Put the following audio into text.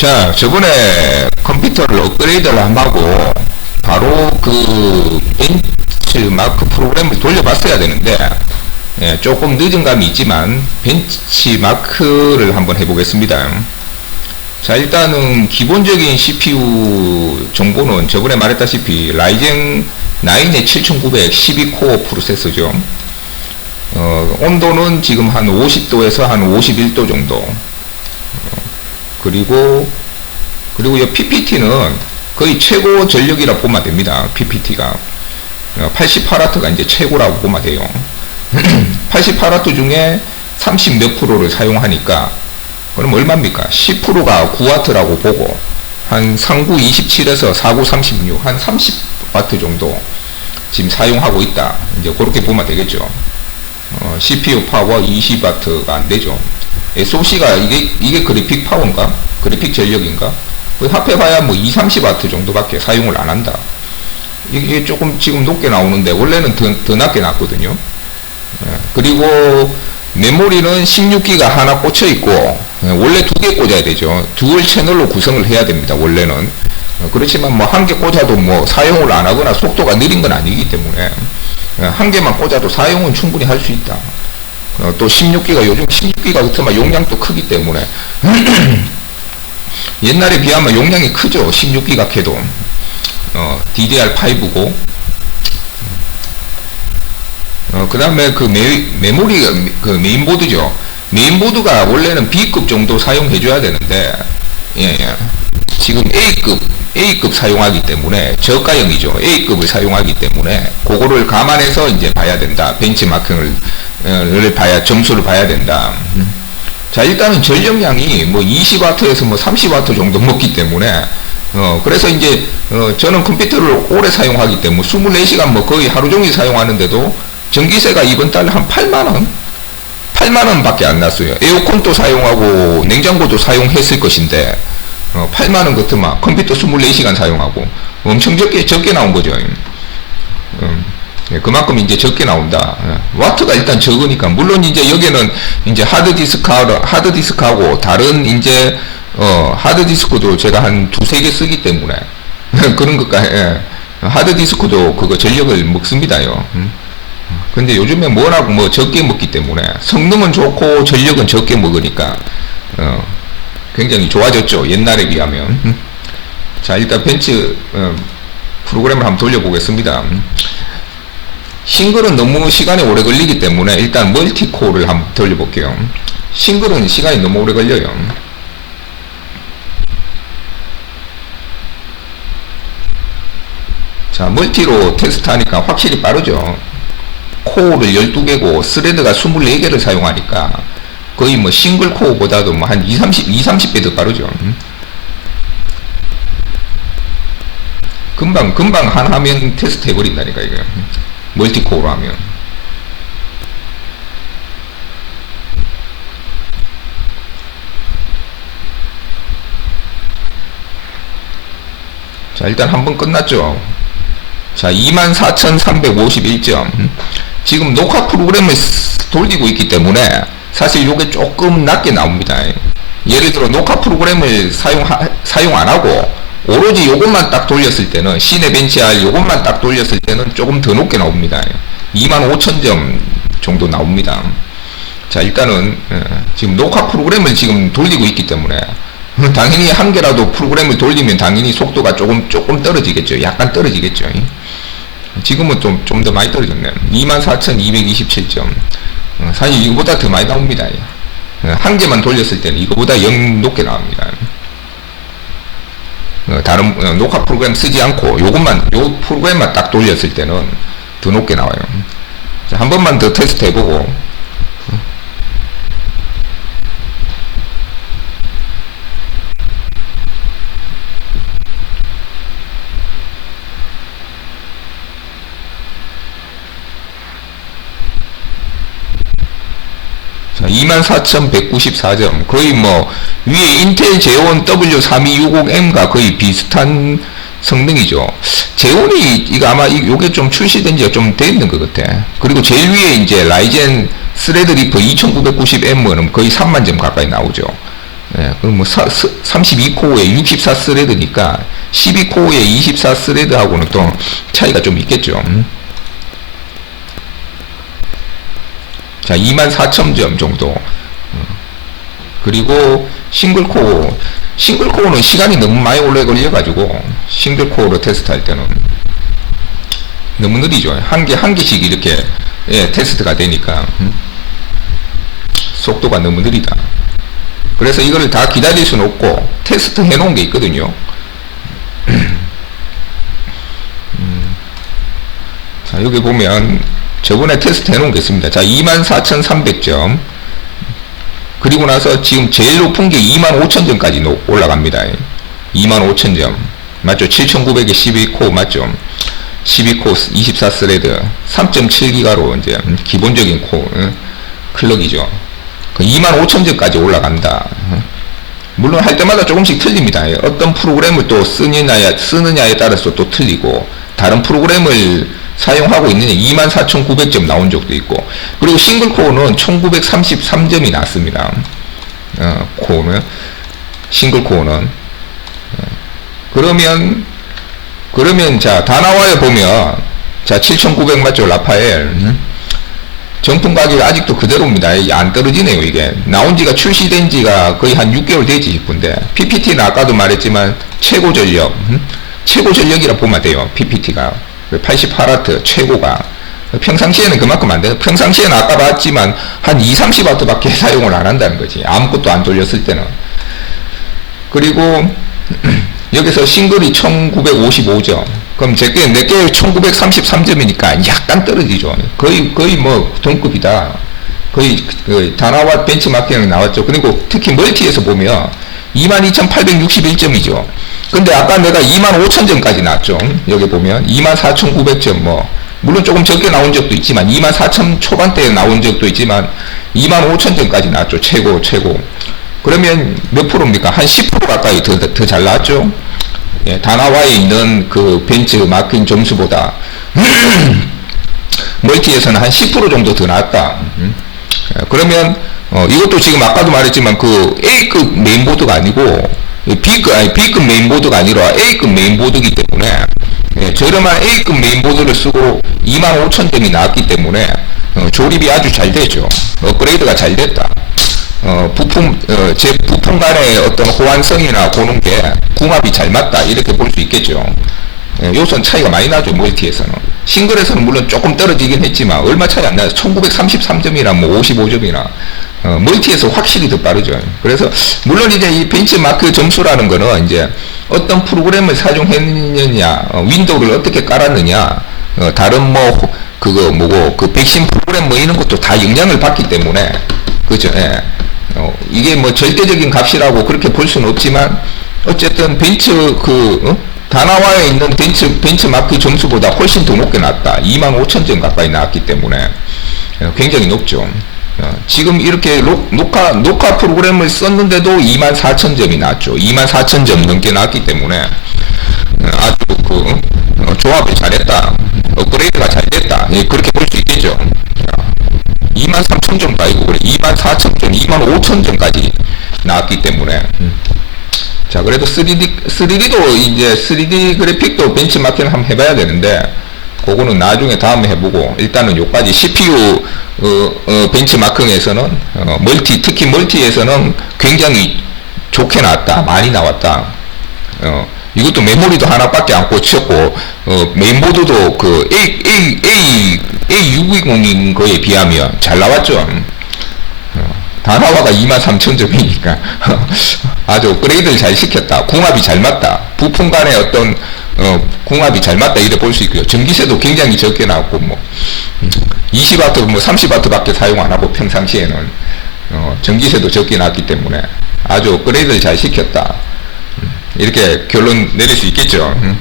자, 저번에 컴퓨터를 업그레이드를 안 하고 바로 그 벤치마크 프로그램을 돌려봤어야 되는데 예, 조금 늦은 감이 있지만 벤치마크를 한번 해보겠습니다. 자, 일단은 기본적인 CPU 정보는 저번에 말했다시피 라이젠 9의 7900 12코어 프로세서죠. 어, 온도는 지금 한 50도에서 한 51도 정도. 어, 그리고 그리고 이 PPT는 거의 최고 전력이라 보면 됩니다. PPT가 88W가 이제 최고라고 보면 돼요. 88W 중에 30 몇 프로를 사용하니까 그럼 얼마입니까? 10%가 9W라고 보고 한 상구 27에서 4구 36, 한 30W 정도 지금 사용하고 있다. 이제 그렇게 보면 되겠죠. 어, CPU 파워 20W가 안 되죠. SOC가 이게 이게 그래픽 파워인가? 그래픽 전력인가? 합해봐야 뭐 2, 30W 정도밖에 사용을 안 한다. 이게 조금 지금 높게 나오는데 원래는 더, 더 낮게 났거든요. 예, 그리고 메모리는 16기가 하나 꽂혀 있고 예, 원래 두 개 꽂아야 되죠. 듀얼 채널로 구성을 해야 됩니다. 원래는 어, 그렇지만 뭐 한 개 꽂아도 뭐 사용을 안 하거나 속도가 느린 건 아니기 때문에 예, 한 개만 꽂아도 사용은 충분히 할 수 있다. 어, 또 16기가 요즘 16기가 그렇지만 용량도 크기 때문에 옛날에 비하면 용량이 크죠. 16기가 캐도 어, DDR5고 어, 그 다음에 그 메, 메모리가 그 메인보드죠. 메인보드가 원래는 B급 정도 사용해 줘야 되는데, 예, 예. 지금 A급, A급 사용하기 때문에 저가형이죠. A급을 사용하기 때문에 그거를 감안해서 이제 봐야 된다. 벤치마킹을 를 봐야 점수를 봐야 된다. 자 일단은 전력량이 뭐 20W에서 뭐 30W 정도 먹기 때문에 어 그래서 이제 어 저는 컴퓨터를 오래 사용하기 때문에 24시간 뭐 거의 하루 종일 사용하는데도 전기세가 이번 달한 8만 원? 8만 원 밖에 안 났어요. 에어컨도 사용하고 냉장고도 사용했을 것인데, 어, 8만 원 같으면 컴퓨터 24시간 사용하고 엄청 적게, 적게 나온 거죠. 음, 예, 그만큼 이제 적게 나온다. 예, 와트가 일단 적으니까, 물론 이제 여기는 이제 하드디스크, 하드디스크하고 다른 이제, 어, 하드디스크도 제가 한 두세 개 쓰기 때문에, 그런 것까, 예, 하드디스크도 그거 전력을 먹습니다요. 음. 근데 요즘에 뭐라고 뭐 적게 먹기 때문에 성능은 좋고 전력은 적게 먹으니까 어, 굉장히 좋아졌죠. 옛날에 비하면. 자 일단 벤츠 어, 프로그램을 한번 돌려보겠습니다 싱글은 너무 시간이 오래 걸리기 때문에 일단 멀티코어를 한번 돌려볼게요 싱글은 시간이 너무 오래 걸려요 자 멀티로 테스트하니까 확실히 빠르죠 코어를 12개고 스레드가 24개를 사용하니까 거의 뭐 싱글 코어보다도 뭐 한 2, 30, 2, 30배 더 빠르죠. 금방, 금방 한 화면 테스트 해버린다니까, 이거. 멀티코어로 하면. 자, 일단 한번 끝났죠. 자, 24,351점. 지금 녹화 프로그램을 돌리고 있기 때문에 사실 이게 조금 낮게 나옵니다. 예를 들어 녹화 프로그램을 사용 사용 안 하고 오로지 요것만 딱 돌렸을 때는 시내 벤치알 요것만 딱 돌렸을 때는 조금 더 높게 나옵니다. 25,000점 정도 나옵니다. 자 일단은 어, 지금 녹화 프로그램을 지금 돌리고 있기 때문에 당연히 한 개라도 프로그램을 돌리면 당연히 속도가 조금 조금 떨어지겠죠. 약간 떨어지겠죠. 지금은 좀, 좀 더 많이 떨어졌네. 24,227점. 어, 사실 이거보다 더 많이 나옵니다. 어, 한 개만 돌렸을 때는 이거보다 영 높게 나옵니다. 어, 다른 녹화 프로그램 쓰지 않고 요것만 요 프로그램만 딱 돌렸을 때는 더 높게 나와요. 자, 한 번만 더 테스트 해보고 자, 24,194점. 거의 뭐, 위에 인텔 제온 W3260M과 거의 비슷한 성능이죠. 제온이, 이거 아마, 요게 좀 출시된 지가 좀 돼 있는 것 같아. 그리고 제일 위에 이제 라이젠 스레드리프 2990M은 거의 3만 점 가까이 나오죠. 예, 그럼 뭐 32코어에 64스레드니까 12코어에 24스레드하고는 또 차이가 좀 있겠죠. 자, 24,000점 정도. 어. 그리고 싱글코어, 싱글코어는 시간이 너무 많이 오래 걸려가지고, 싱글코어로 테스트할 때는 너무 느리죠. 한 개, 한 개씩 이렇게, 예, 테스트가 되니까, 음. 속도가 너무 느리다. 그래서 이거를 다 기다릴 수는 없고, 테스트 해 놓은 게 있거든요. 음. 자, 여기 보면, 저번에 테스트 해놓은 게 있습니다. 자, 24,300점. 그리고 나서 지금 제일 높은 게 25,000점까지 올라갑니다. 25,000점. 맞죠? 7,900에 12코 맞죠? 12코 24스레드 3.7기가로 이제 기본적인 코 클럭이죠. 그 25,000점까지 올라간다. 물론 할 때마다 조금씩 틀립니다. 어떤 프로그램을 또 쓰느냐에, 쓰느냐에 따라서 또 틀리고 다른 프로그램을 사용하고 있는 24,900점 나온 적도 있고 그리고 싱글 코어는 1933점이 났습니다. 어, 코어는 싱글 코어는 어, 그러면 그러면 자 다 나와요 보면 자 7,900 맞죠 라파엘 음? 정품 가격이 아직도 그대로입니다. 안 떨어지네요 이게 나온 지가 출시된 지가 거의 한 6개월 되지 싶은데 PPT는 아까도 말했지만 최고 전력 음? 최고 전력이라 보면 돼요 PPT가 88W 최고가 평상시에는 그만큼 안 돼요. 평상시에는 아까 봤지만 한 2, 30W 밖에 사용을 안 한다는 거지. 아무것도 안 돌렸을 때는. 그리고 여기서 싱글이 1955점. 그럼 제게 내게 1933점이니까 약간 떨어지죠. 거의 거의 뭐 동급이다. 거의 그 다나와 벤치마킹이 나왔죠. 그리고 특히 멀티에서 보면 22,861점이죠. 근데 아까 내가 25,000점까지 나왔죠. 여기 보면 24,900점 뭐 물론 조금 적게 나온 적도 있지만 24,000 초반대에 나온 적도 있지만 25,000점까지 나왔죠. 최고 최고. 그러면 몇 프로입니까? 한 10% 가까이 더 더 잘 나왔죠. 예, 다나와에 있는 그 벤츠 마킹 점수보다 멀티에서는 한 10% 정도 더 나왔다. 음. 예, 그러면 어, 이것도 지금 아까도 말했지만 그 A급 메인보드가 아니고 B급, 아니, B급 메인보드가 아니라 A급 메인보드이기 때문에 예, 저렴한 A급 메인보드를 쓰고 25,000점이 나왔기 때문에 어, 조립이 아주 잘 되죠. 업그레이드가 잘 됐다. 어, 부품, 어, 제 부품 간의 어떤 호환성이나 그런 게 궁합이 잘 맞다. 이렇게 볼 수 있겠죠. 예, 요선 차이가 많이 나죠. 멀티에서는. 싱글에서는 물론 조금 떨어지긴 했지만 얼마 차이 안 나요. 1933점이나 뭐 55점이나 어, 멀티에서 확실히 더 빠르죠. 그래서 물론 이제 이 벤치마크 점수라는 거는 이제 어떤 프로그램을 사용했느냐, 어, 윈도우를 어떻게 깔았느냐, 어, 다른 뭐 그거 뭐고 그 백신 프로그램 뭐 이런 것도 다 영향을 받기 때문에 그죠. 예. 어, 이게 뭐 절대적인 값이라고 그렇게 볼 수는 없지만 어쨌든 벤츠 그 어? 다나와에 있는 벤츠 벤츠마크 점수보다 훨씬 더 높게 나왔다. 2만 5천 점 가까이 나왔기 때문에 어, 굉장히 높죠. 어, 지금 이렇게 녹화, 녹화 프로그램을 썼는데도 2만 4천 점이 나왔죠. 2만 4천 점 넘게 나왔기 때문에 어, 아주 그 어, 조합을 잘했다. 업그레이드가 잘 됐다. 예, 그렇게 볼 수 있겠죠. 2만 3천 점도 아니고 그래. 2만 4천 점, 2만 5천 점까지 나왔기 때문에 음. 자 그래도 3D 3D도 이제 3D 그래픽도 벤치마킹을 한번 해봐야 되는데 그거는 나중에 다음에 해보고 일단은 요까지 CPU 어, 어, 벤치마킹에서는 어, 멀티 특히 멀티에서는 굉장히 좋게 나왔다 많이 나왔다 어, 이것도 메모리도 하나밖에 안 꽂혔고 어, 메인보드도 그 A A A A620인 거에 비하면 잘 나왔죠. 어, 다나와가 23,000점이니까 아주 업그레이드를 잘 시켰다. 궁합이 잘 맞다. 부품 간의 어떤 어, 궁합이 잘 맞다 이래 볼 수 있고요. 전기세도 굉장히 적게 나왔고 뭐 20W 뭐 30W밖에 사용 안 하고 평상시에는 어, 전기세도 적게 나왔기 때문에 아주 업그레이드를 잘 시켰다. 이렇게 결론 내릴 수 있겠죠. 음.